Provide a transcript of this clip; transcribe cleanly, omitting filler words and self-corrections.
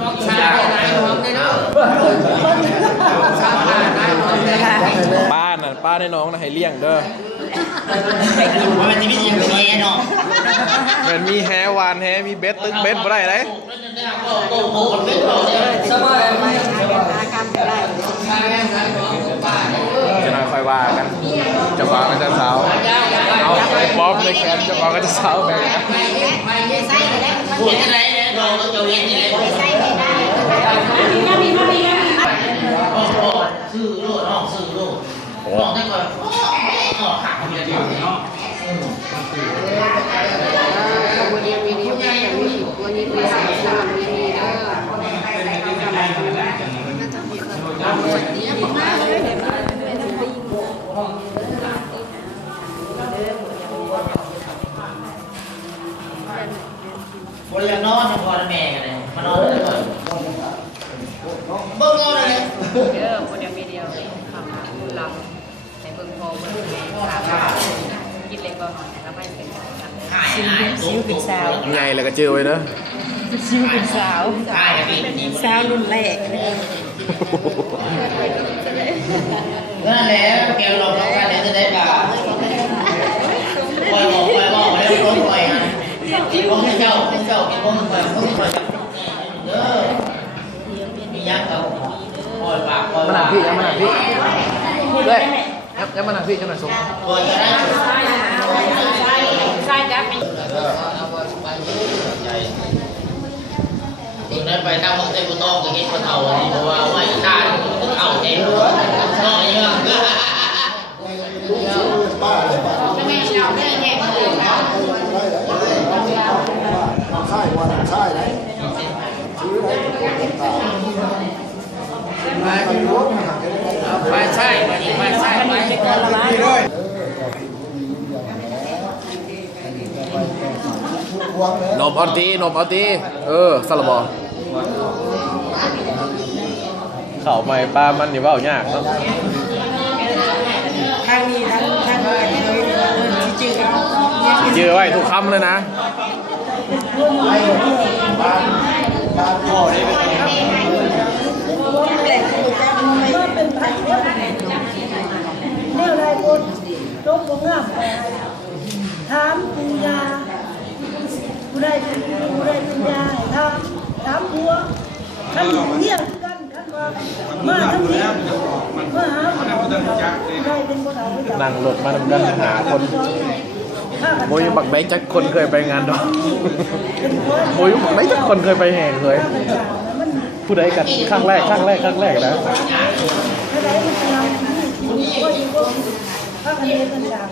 น้องชายนายน้องเนี่ยเนาะชายนายน้องเนี่ยป้าน่ะป้าในน้องนะให้เลี้ยงเด้อมันจะมีอย่างนี้เนาะมันมีแฮวานแฮมีเบ็ดตึกเบ็ดบ่ได้เลยจะน่าคอยว่ากันจะว่ากันจะสาวเอาไอ้ป๊อปในแคมป์จะว่ากันจะสาวแบงพูดอะไรเนี่ยเราจะเรียนยังไงซื้อโลดน้องซื้อโลดน้องได้ก่อนน้องหักเดียวเนาะวันนี้มีดีอย่างนี้วันนี้มีสายสามมีเด้อบนยังนอนยังพอแม่กันเลยมานอนเลยเบิ่งนอนเลยคนเดียวมีเดียวทำหลับในเบิ่งพอเบิ่งขากินเล็กก็แล้วไม่เป็นซิ้วเป็นสาวไงแล้วก็เจอไว้เนอะซิ้วเป็นสาวสาวรุ่นแรกนั่นแหละแกเราต้องการจะได้แบบปล่อยบอกแล้วร้องปล่อยกันกินพวกเจ้ากินพวกปล่อยเด้อมียักษ์เขาปล่อยปากปล่อยปากมันหนักพี่ด้วยยังมันหนักพี่จังหน่อยสมปล่อยก็ได้ใช่จ้ะมีนั่นไปถ้ามึงได้กูต้องจะกินคนเท่าอันนี้เพราะว่าไม่ได้เอาเองน้อยเยอะแม่เราแม่แง่ใช่วันใช่เลยซื้อได้ไปใช่ไปใช่ไปนบเอาตีสลับบอเข่าไม่ปลามันอย่าว่าอย่างเนาะทางนี้ทางเจอไว้ทุกคำเลยนะเป็นพันเนี่ยอะไรคนโจ๊กบงงามถามปูยาผู้ใดเป็นยาถามผัวท่านเลี้ยงกันท่านว่ามาทั้งนี้มาหาผู้ใดเป็นผู้ใดนั่งรถมาดำกันหาคนโมยบักได้จักคนเคยไปงานดอกโมยบักได้จักคนเคยไปแห่งเคยผู้ใดกันครั้งแรกนะถ้าไหนมันจะยังว่าอยู่ว่าถ้ากันเองกันอย่าง